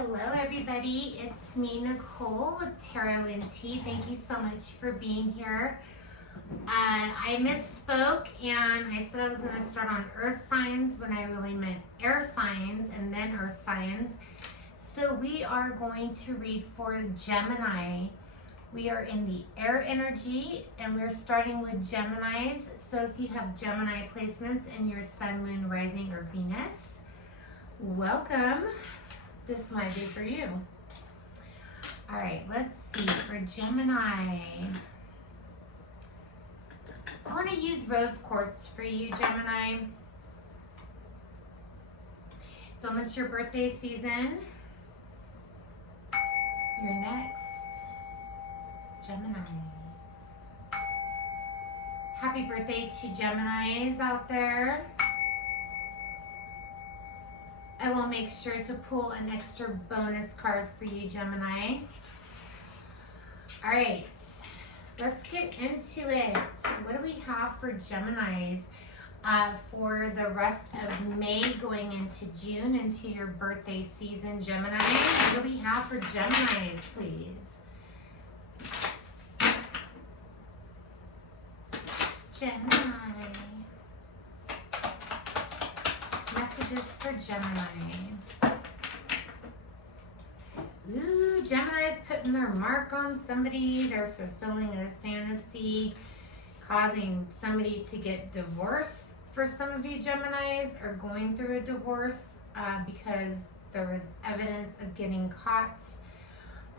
Hello everybody, it's me Nicole with Tarot and Tea. Thank you so much for being here. I misspoke and I said I was going to start on earth signs when I really meant air signs and then earth signs. So we are going to read for Gemini. We are in the air energy and we're starting with Geminis. So if you have Gemini placements in your sun, moon, rising, or Venus, welcome. This might be for you. All right, let's see. For Gemini, I want to use rose quartz for you, Gemini. It's almost your birthday season. You're next, Gemini. Happy birthday to Geminis out there. I will make sure to pull an extra bonus card for you, Gemini. All right, let's get into it. What do we have for Geminis for the rest of May going into June, into your birthday season, Gemini? What do we have for Geminis, please? Gemini. Messages for Gemini. Ooh, Gemini's putting their mark on somebody. They're fulfilling a fantasy, causing somebody to get divorced. For some of you Geminis are going through a divorce because there was evidence of getting caught.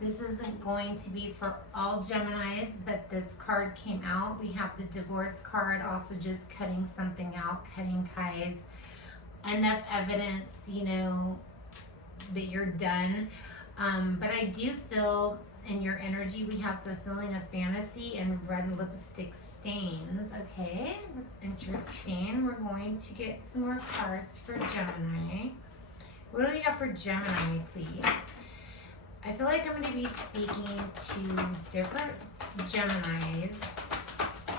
This isn't going to be for all Geminis, but this card came out. We have the divorce card, also just cutting something out, cutting ties. Enough evidence, you know, that you're done. But I do feel in your energy we have fulfilling a fantasy and red lipstick stains. Okay, that's interesting. We're going to get some more cards for Gemini. What do we have for Gemini, please? I feel like I'm going to be speaking to different Geminis.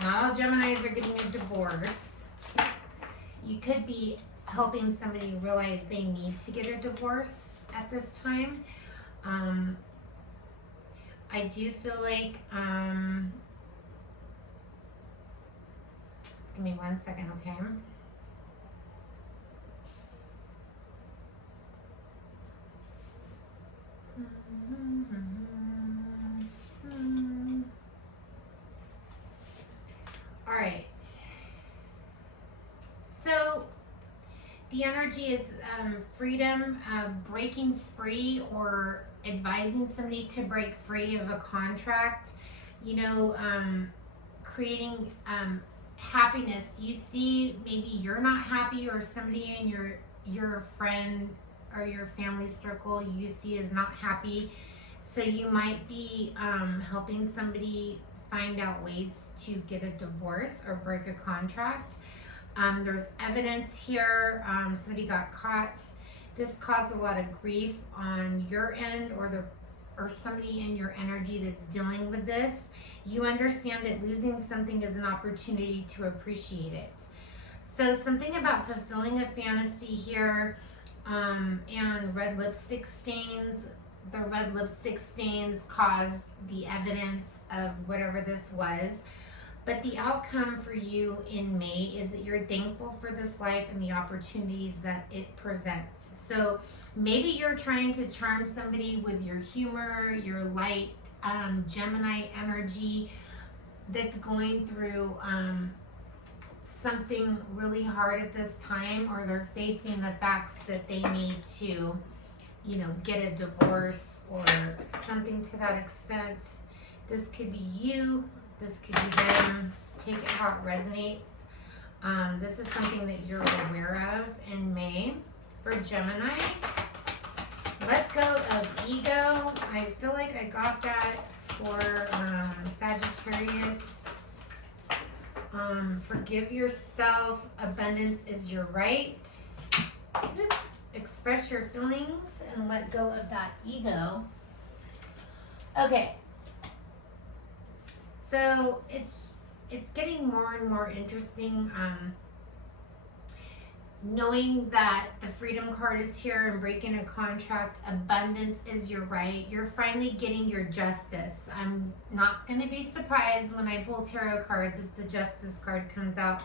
Not all Geminis are getting a divorce. You could be helping somebody realize they need to get a divorce at this time. I do feel like, just give me 1 second, okay? All right. So the energy is freedom, breaking free, or advising somebody to break free of a contract, you know, creating happiness. You see maybe you're not happy, or somebody in your friend or your family circle you see is not happy. So you might be helping somebody find out ways to get a divorce or break a contract. There's evidence here. Somebody got caught. This caused a lot of grief on your end, or somebody in your energy that's dealing with this. You understand that losing something is an opportunity to appreciate it. So something about fulfilling a fantasy here, and red lipstick stains. The red lipstick stains caused the evidence of whatever this was. But the outcome for you in May is that you're thankful for this life and the opportunities that it presents. So maybe you're trying to charm somebody with your humor, your light Gemini energy that's going through something really hard at this time, or they're facing the facts that they need to, you know, get a divorce or something to that extent. This could be you. This could be them. Take it how it resonates. This is something that you're aware of in May. For Gemini, let go of ego. I feel like I got that for Sagittarius. Forgive yourself. Abundance is your right. Express your feelings and let go of that ego. Okay. So it's getting more and more interesting. knowing that the freedom card is here and breaking a contract, abundance is your right. You're finally getting your justice. I'm not going to be surprised when I pull tarot cards if the justice card comes out,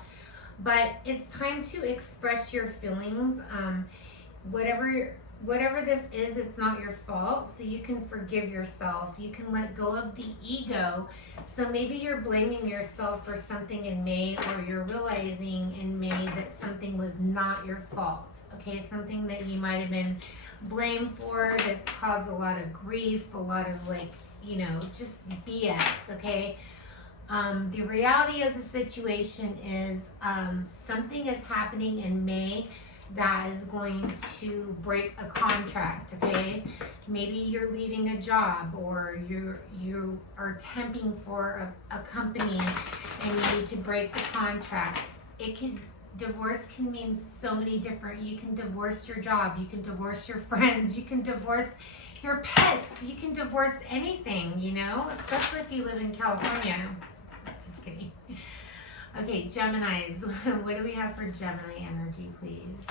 but it's time to express your feelings. Whatever this is, it's not your fault, so you can forgive yourself. You can let go of the ego. So maybe you're blaming yourself for something in May, or you're realizing in May that something was not your fault, okay? Something that you might have been blamed for that's caused a lot of grief, a lot of like, you know, just BS, okay? The reality of the situation is something is happening in May that is going to break a contract, okay? Maybe you're leaving a job, or you are temping for a company and you need to break the contract. Divorce can mean so many different, you can divorce your job, you can divorce your friends, you can divorce your pets, you can divorce anything, you know, especially if you live in California. Just kidding. Okay, Geminis, what do we have for Gemini energy, please?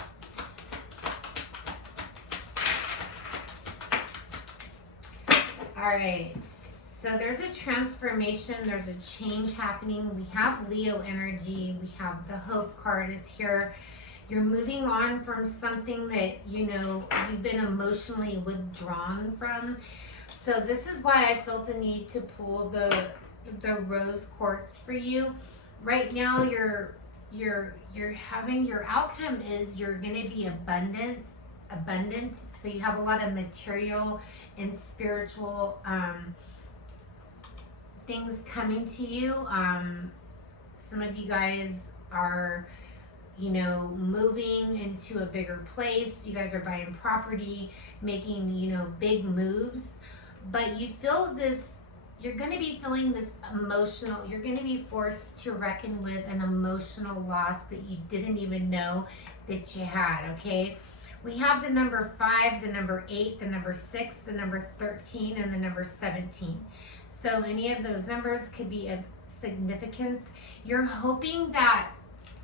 All right, so there's a transformation, there's a change happening. We have Leo energy, we have the Hope card is here. You're moving on from something that, you know, you've been emotionally withdrawn from. So this is why I felt the need to pull the rose quartz for you. Right now, you're having, your outcome is you're going to be abundant. So you have a lot of material and spiritual things coming to you. Some of you guys are, you know, moving into a bigger place. You guys are buying property, making, you know, big moves. But you feel this, you're going to be feeling this emotional, you're going to be forced to reckon with an emotional loss that you didn't even know that you had, okay? We have the number 5, the number 8, the number 6, the number 13, and the number 17. So any of those numbers could be of significance. You're hoping that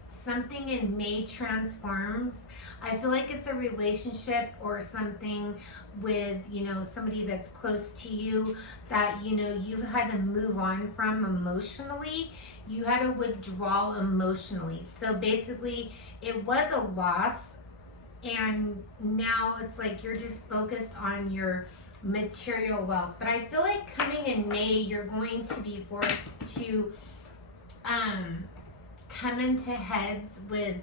something in May transforms. I feel like it's a relationship or something with, you know, somebody that's close to you that, you know, you've had to move on from emotionally. You had to withdraw emotionally. So basically, it was a loss, and now it's like you're just focused on your material wealth. But I feel like coming in May, you're going to be forced to come into heads with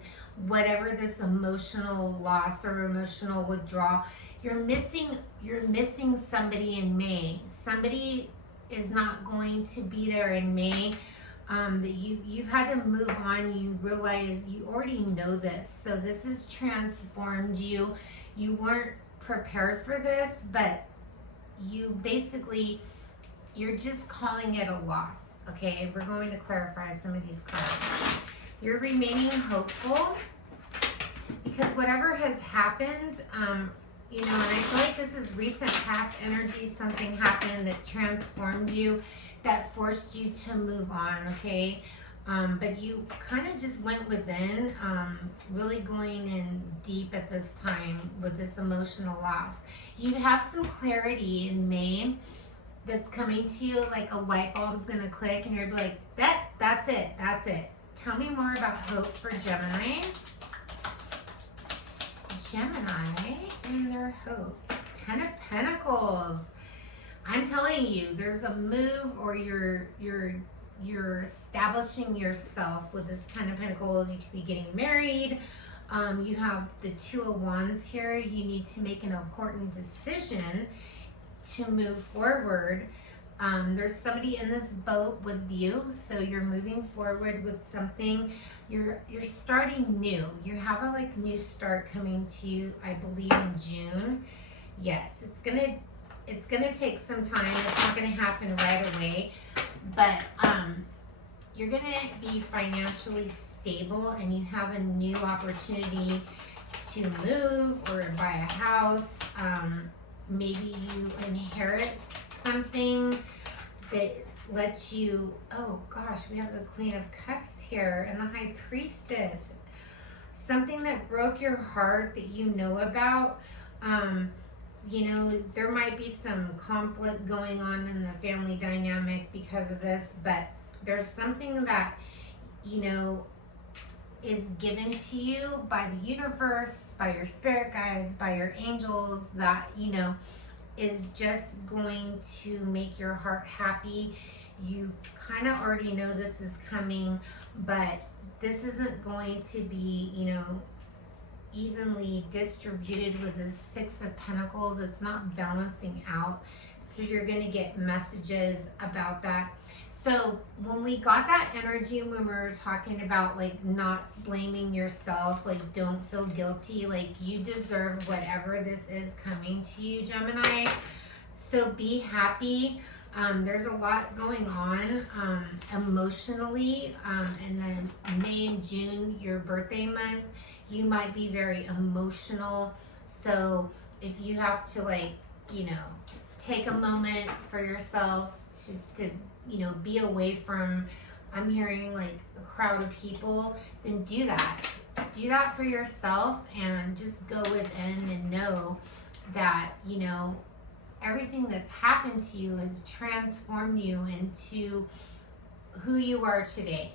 whatever this emotional loss or emotional withdrawal. You're missing somebody in May. Somebody is not going to be there in May. That you've had to move on. You realize you already know this, so this has transformed you. You weren't prepared for this, but you're just calling it a loss. Okay, we're going to clarify some of these cards. You're remaining hopeful because whatever has happened, you know, and I feel like this is recent past energy. Something happened that transformed you, that forced you to move on, okay? But you kind of just went within, really going in deep at this time with this emotional loss. You have some clarity in May that's coming to you, like a light bulb is going to click and you're like, that's it. Tell me more about hope for Gemini. Gemini and their hope. 10 of Pentacles. I'm telling you, there's a move, or you're establishing yourself with this 10 of Pentacles. You could be getting married. You have the 2 of Wands here. You need to make an important decision to move forward. There's somebody in this boat with you, so you're moving forward with something. You're starting new. You have a like new start coming to you, I believe in June. Yes, it's gonna take some time. It's not gonna happen right away, but you're gonna be financially stable, and you have a new opportunity to move or buy a house. Maybe you inherit something that lets you, oh gosh, we have the Queen of Cups here and the High Priestess. something that broke your heart that you know about. You know, there might be some conflict going on in the family dynamic because of this, but there's something that, you know, is given to you by the universe, by your spirit guides, by your angels, that, you know, is just going to make your heart happy. You kind of already know this is coming, but this isn't going to be, you know, evenly distributed with the Six of Pentacles. It's not balancing out. So you're going to get messages about that. So when we got that energy, when we were talking about like not blaming yourself, like don't feel guilty, like you deserve whatever this is coming to you, Gemini. So be happy. There's a lot going on emotionally, and then May and June, your birthday month, you might be very emotional. So if you have to, like, you know, take a moment for yourself just to, you know, be away from, I'm hearing like a crowd of people, then do that. Do that for yourself and just go within and know that, you know, everything that's happened to you has transformed you into who you are today.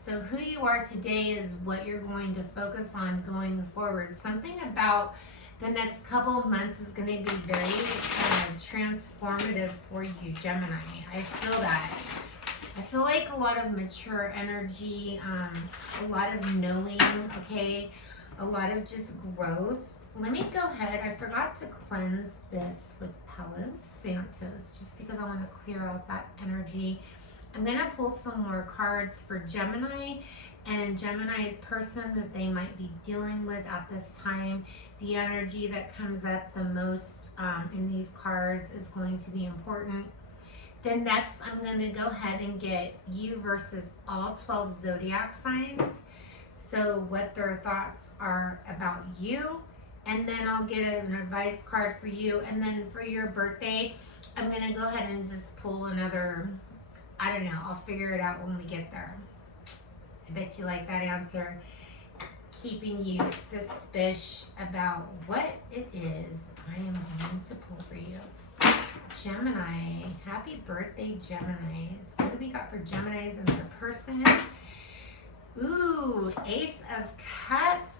So who you are today is what you're going to focus on going forward. Something about the next couple of months is going to be very transformative for you, Gemini. I feel that. I feel like a lot of mature energy, a lot of knowing, okay, a lot of just growth. Let me go ahead. I forgot to cleanse this with Palo Santos just because I want to clear out that energy. I'm going to pull some more cards for Gemini and Gemini's person that they might be dealing with at this time. The energy that comes up the most in these cards is going to be important. Then next, I'm going to go ahead and get you versus all 12 zodiac signs. So what their thoughts are about you. And then I'll get an advice card for you. And then for your birthday, I'm going to go ahead and just pull another, I don't know, I'll figure it out when we get there. I bet you like that answer. Keeping you suspicious about what it is I am going to pull for you. Gemini, happy birthday, Geminis. What do we got for Geminis and their person? Ooh, Ace of Cups.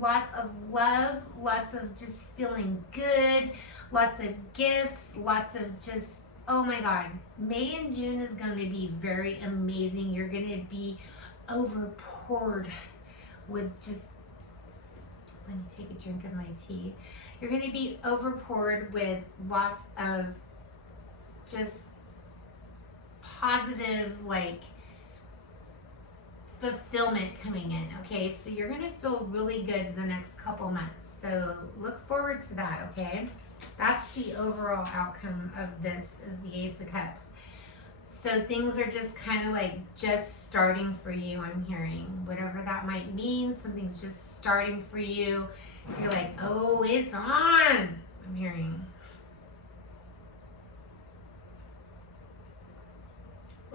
Lots of love, lots of just feeling good, lots of gifts, lots of just, oh my God. May and June is going to be very amazing. You're going to be overpoured with just, let me take a drink of my tea. You're going to be overpoured with lots of just positive, like, fulfillment coming in. Okay, so you're going to feel really good the next couple months. So look forward to that, okay? That's the overall outcome of this, is the Ace of Cups. So things are just kind of like just starting for you, I'm hearing. Whatever that might mean, something's just starting for you. You're like, oh, it's on, I'm hearing.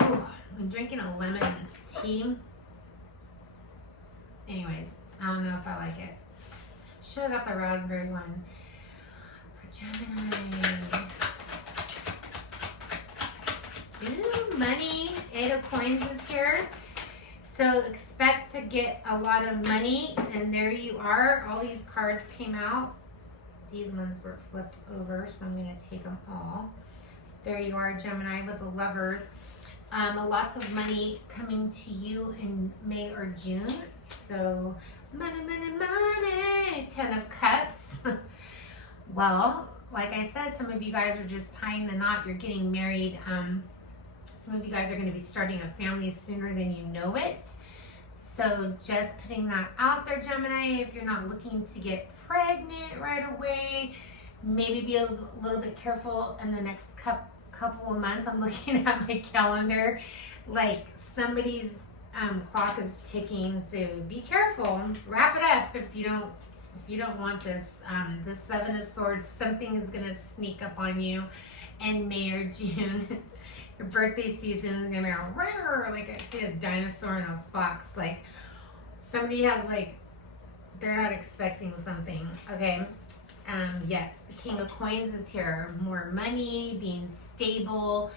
Ooh, I'm drinking a lemon tea. Anyways, I don't know if I like it. Should have got the raspberry one. For Gemini. Ooh, money. 8 of Coins is here. So expect to get a lot of money. And there you are. All these cards came out. These ones were flipped over, so I'm going to take them all. There you are, Gemini, with the Lovers. Lots of money coming to you in May or June. So, money, money, money. 10 of Cups. Well, like I said, some of you guys are just tying the knot. You're getting married. Some of you guys are going to be starting a family sooner than you know it. So just putting that out there, Gemini. If you're not looking to get pregnant right away, maybe be a little bit careful in the next couple of months. I'm looking at my calendar. Like somebody's clock is ticking, so be careful. Wrap it up if you don't want this. The 7 of Swords, something is gonna sneak up on you in May or June. Your birthday season is gonna be like I see a dinosaur and a fox. Like somebody has like expecting something. Okay. Yes, the King of Coins is here. More money, being stable.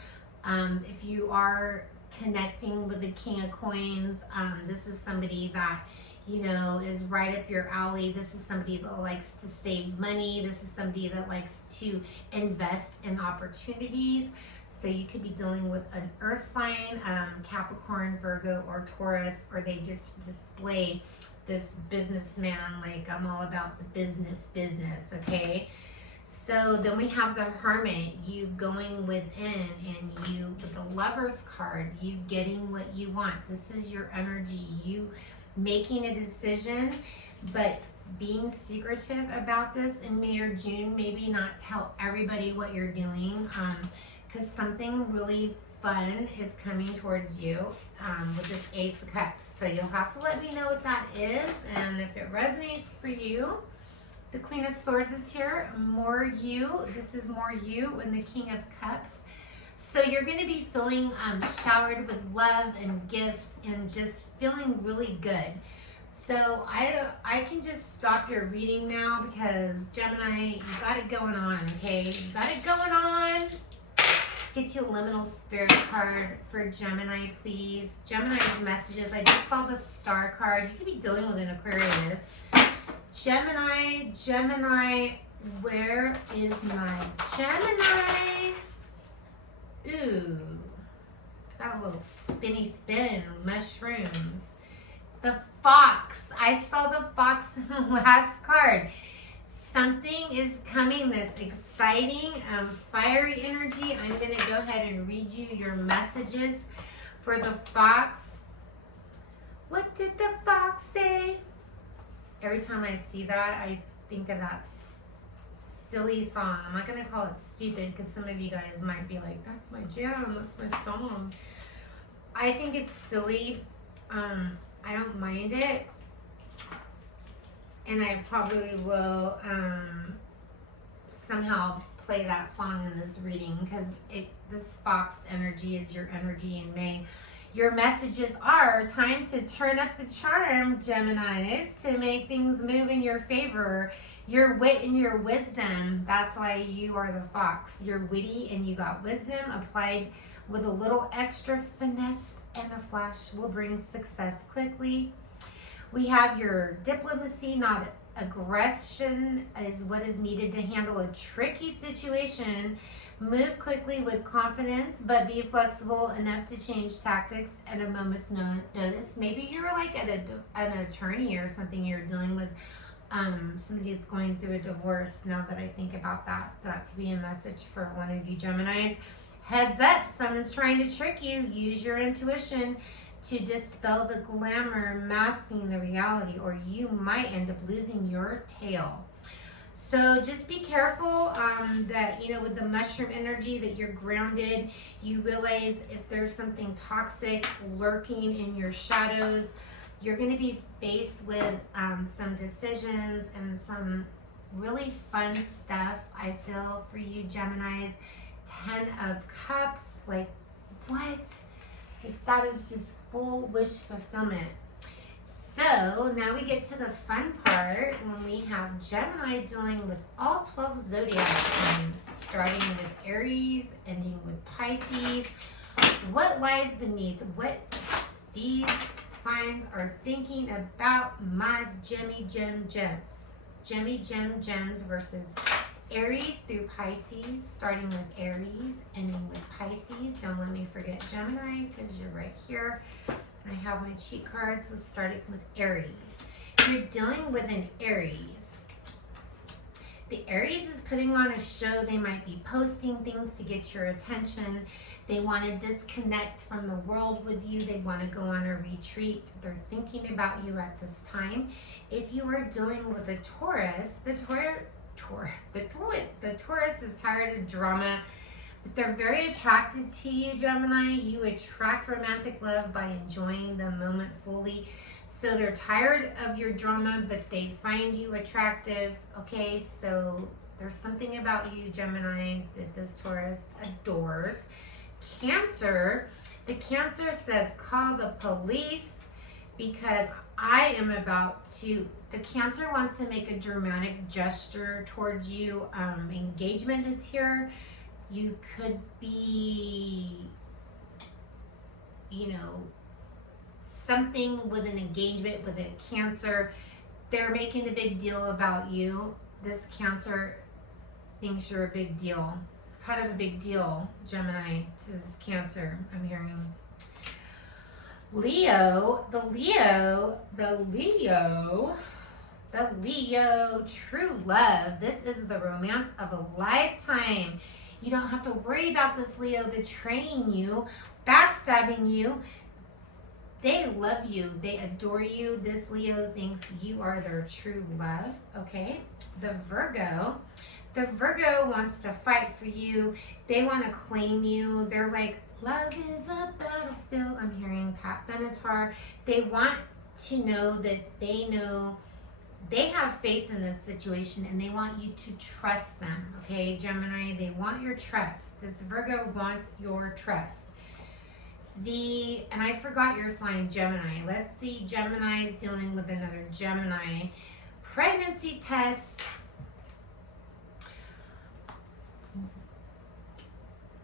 If you are connecting with the King of Coins, this is somebody that, you know, is right up your alley. This is somebody that likes to save money. This is somebody that likes to invest in opportunities. So you could be dealing with an earth sign, Capricorn, Virgo, or Taurus, or they just display this businessman, like I'm all about the business, okay? So then we have the Hermit, you going within, and you, with the Lover's card, you getting what you want. This is your energy, you making a decision, but being secretive about this in May or June. Maybe not tell everybody what you're doing, because something really fun is coming towards you with this Ace of Cups. So you'll have to let me know what that is, and if it resonates for you. The Queen of Swords is here, more you. This is more you, and the King of Cups. So you're going to be feeling showered with love and gifts and just feeling really good. So I can just stop your reading now because Gemini, you got it going on, okay? You got it going on. Let's get you a liminal spirit card for Gemini, please. Gemini's messages. I just saw the Star card. You could be dealing with an Aquarius. Gemini, where is my Gemini? Ooh, got a little spinny spin, mushrooms. The Fox. I saw the Fox in the last card. Something is coming that's exciting, fiery energy. I'm going to go ahead and read you your messages for the Fox. What did the Fox say? Every time I see that, I think of that silly song. I'm not going to call it stupid because some of you guys might be like, that's my jam, that's my song. I think it's silly. I don't mind it. And I probably will somehow play that song in this reading because this Fox energy is your energy in May. Your messages are time to turn up the charm, Geminis, to make things move in your favor. Your wit and your wisdom, that's why you are the Fox. You're witty and you got wisdom applied with a little extra finesse and a flash will bring success quickly. We have your diplomacy, not aggression, is what is needed to handle a tricky situation. Move quickly with confidence, but be flexible enough to change tactics at a moment's notice. Maybe you're like an attorney or something, you're dealing with somebody that's going through a divorce. Now that I think about that, that could be a message for one of you Geminis. Heads up, someone's trying to trick you. Use your intuition to dispel the glamour masking the reality, or you might end up losing your tail. So just be careful that, you know, with the mushroom energy, that you're grounded. You realize if there's something toxic lurking in your shadows, you're going to be faced with some decisions and some really fun stuff, I feel, for you Geminis. 10 of Cups, like what? Like, that is just full wish fulfillment. So now we get to the fun part when we have Gemini dealing with all 12 zodiac signs, starting with Aries, ending with Pisces. What lies beneath what these signs are thinking about my Gemmy Gem Gems. Gemmy Gem Gems versus Aries through Pisces, starting with Aries, ending with Pisces. Don't let me forget Gemini because you're right here. I have my cheat cards. Let's start it with Aries. You're dealing with an Aries. The Aries is putting on a show. They might be posting things to get your attention. They want to disconnect from the world with you. They want to go on a retreat. They're thinking about you at this time. If you are dealing with a Taurus, the Taurus is tired of drama. But they're very attracted to you, Gemini. You attract romantic love by enjoying the moment fully. So they're tired of your drama, but they find you attractive. Okay, so there's something about you, Gemini, that this Taurus adores. Cancer, the Cancer says, call the police because I am about to The Cancer wants to make a dramatic gesture towards you. Engagement is here. You could be, you know, something with an engagement with a Cancer. They're making a big deal about you. This Cancer thinks you're a big deal. Kind of a big deal, Gemini, to this Cancer, I'm hearing. Leo, true love. This is the romance of a lifetime. You don't have to worry about this Leo betraying you, backstabbing you. They love you. They adore you. This Leo thinks you are their true love, okay? The Virgo wants to fight for you. They want to claim you. They're like, love is a battlefield. I'm hearing Pat Benatar. They want to know that they know they have faith in this situation and they want you to trust them, okay, Gemini? They want your trust. This Virgo wants your trust. And I forgot your sign, Gemini. Let's see, Gemini is dealing with another Gemini. Pregnancy test.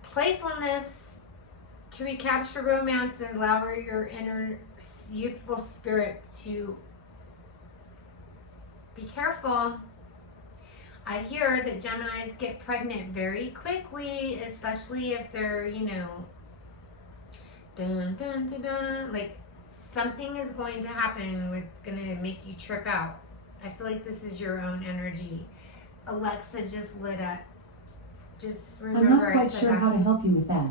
Playfulness to recapture romance and allow your inner youthful spirit to be careful. I hear that Geminis get pregnant very quickly, especially if they're, you know, dun, dun, dun, dun, like something is going to happen that's going to make you trip out. I feel like this is your own energy. Alexa just lit up. Just remember, I'm not quite sure how to help you with that.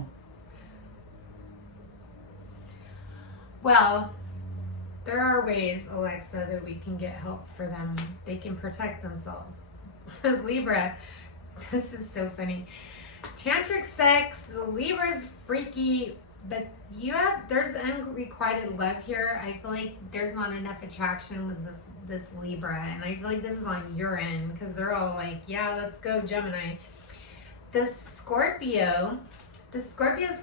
Well, there are ways, Alexa, that we can get help for them. They can protect themselves. Libra, this is so funny. Tantric sex, the Libra is freaky, but there's unrequited love here. I feel like there's not enough attraction with this Libra, and I feel like this is on your end because they're all like, yeah, let's go, Gemini. The Scorpio is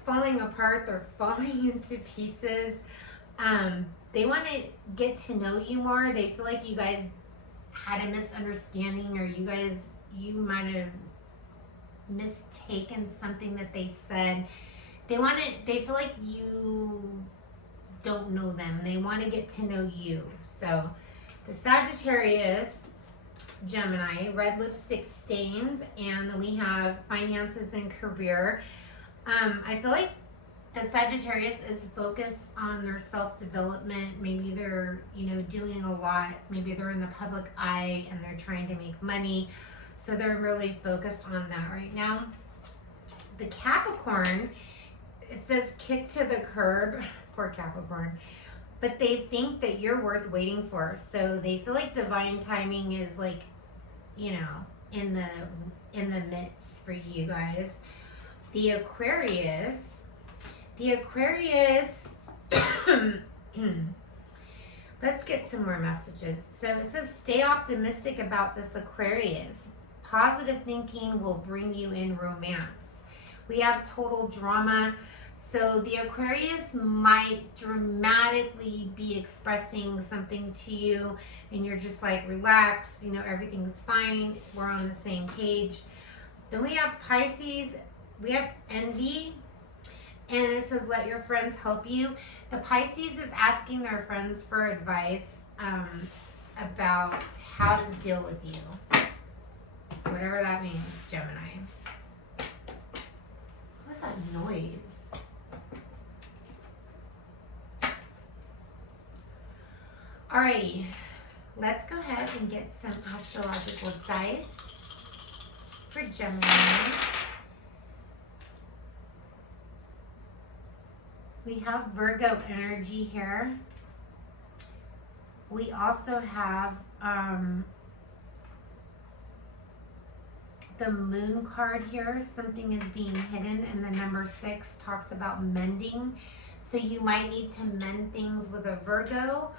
falling apart. They're falling into pieces. They want to get to know you more. They feel like you guys had a misunderstanding, or you might have mistaken something that they said. They feel like you don't know them. They want to get to know you. So the Sagittarius, Gemini, red lipstick stains, and then we have finances and career. I feel like the Sagittarius is focused on their self-development. Maybe they're, doing a lot. Maybe they're in the public eye and they're trying to make money. So they're really focused on that right now. The Capricorn, it says kick to the curb. Poor Capricorn. But they think that you're worth waiting for. So they feel like divine timing is like, in the midst for you guys. The Aquarius, let's get some more messages. So it says, stay optimistic about this Aquarius. Positive thinking will bring you in romance. We have total drama. So the Aquarius might dramatically be expressing something to you and you're just like, relax, everything's fine. We're on the same page. Then we have Pisces. We have envy. And it says, let your friends help you. The Pisces is asking their friends for advice about how to deal with you. Whatever that means, Gemini. What's that noise? Alrighty, let's go ahead and get some astrological dice for Gemini. We have Virgo energy here. We also have the Moon card here. Something is being hidden, and the number 6 talks about mending. So you might need to mend things with a Virgo.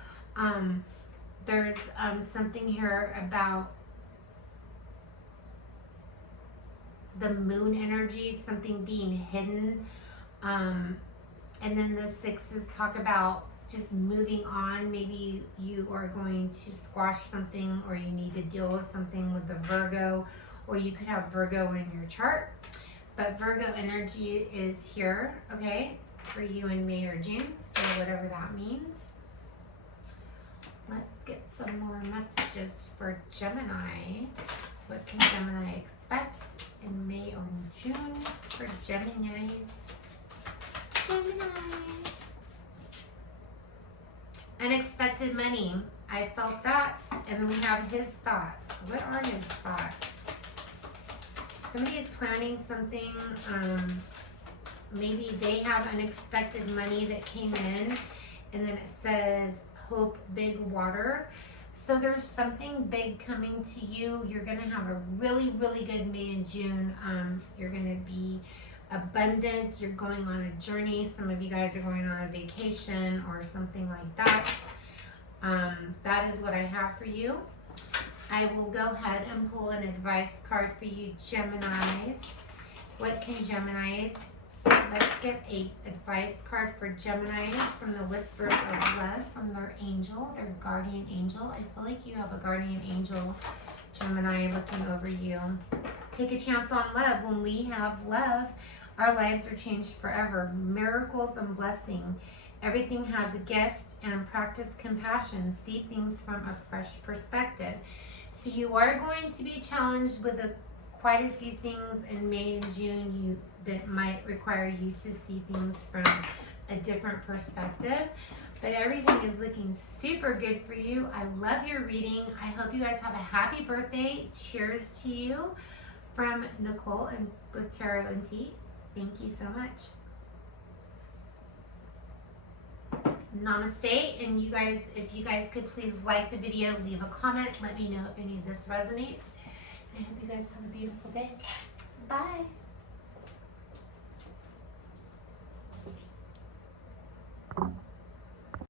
There's something here about the moon energy, something being hidden. And then the 6s talk about just moving on. Maybe you are going to squash something, or you need to deal with something with the Virgo, or you could have Virgo in your chart. But Virgo energy is here, okay, for you in May or June, so whatever that means. Let's get some more messages for Gemini. What can Gemini expect in May or June for Geminis? Gemini. Unexpected money. I felt that. And then we have his thoughts. What are his thoughts? Somebody is planning something. Maybe they have unexpected money that came in, and then it says hope big water. So there's something big coming to you. You're going to have a really, really good May and June. You're going to be abundant. You're going on a journey. Some of you guys are going on a vacation or something like that. That is what I have for you. I will go ahead and pull an advice card for you, Geminis. What can Geminis? Let's get a advice card for Geminis from the Whispers of Love, from their angel, their guardian angel. I feel like you have a guardian angel, Gemini, looking over you. Take a chance on love. When we have love, our lives are changed forever. Miracles and blessing. Everything has a gift, and practice compassion. See things from a fresh perspective. So you are going to be challenged with quite a few things in May and June that might require you to see things from a different perspective. But everything is looking super good for you. I love your reading. I hope you guys have a happy birthday. Cheers to you from Nicole and with Tarot and Tea. Thank you so much. Namaste. And you guys, if you guys could please like the video, leave a comment, let me know if any of this resonates. I hope you guys have a beautiful day. Bye.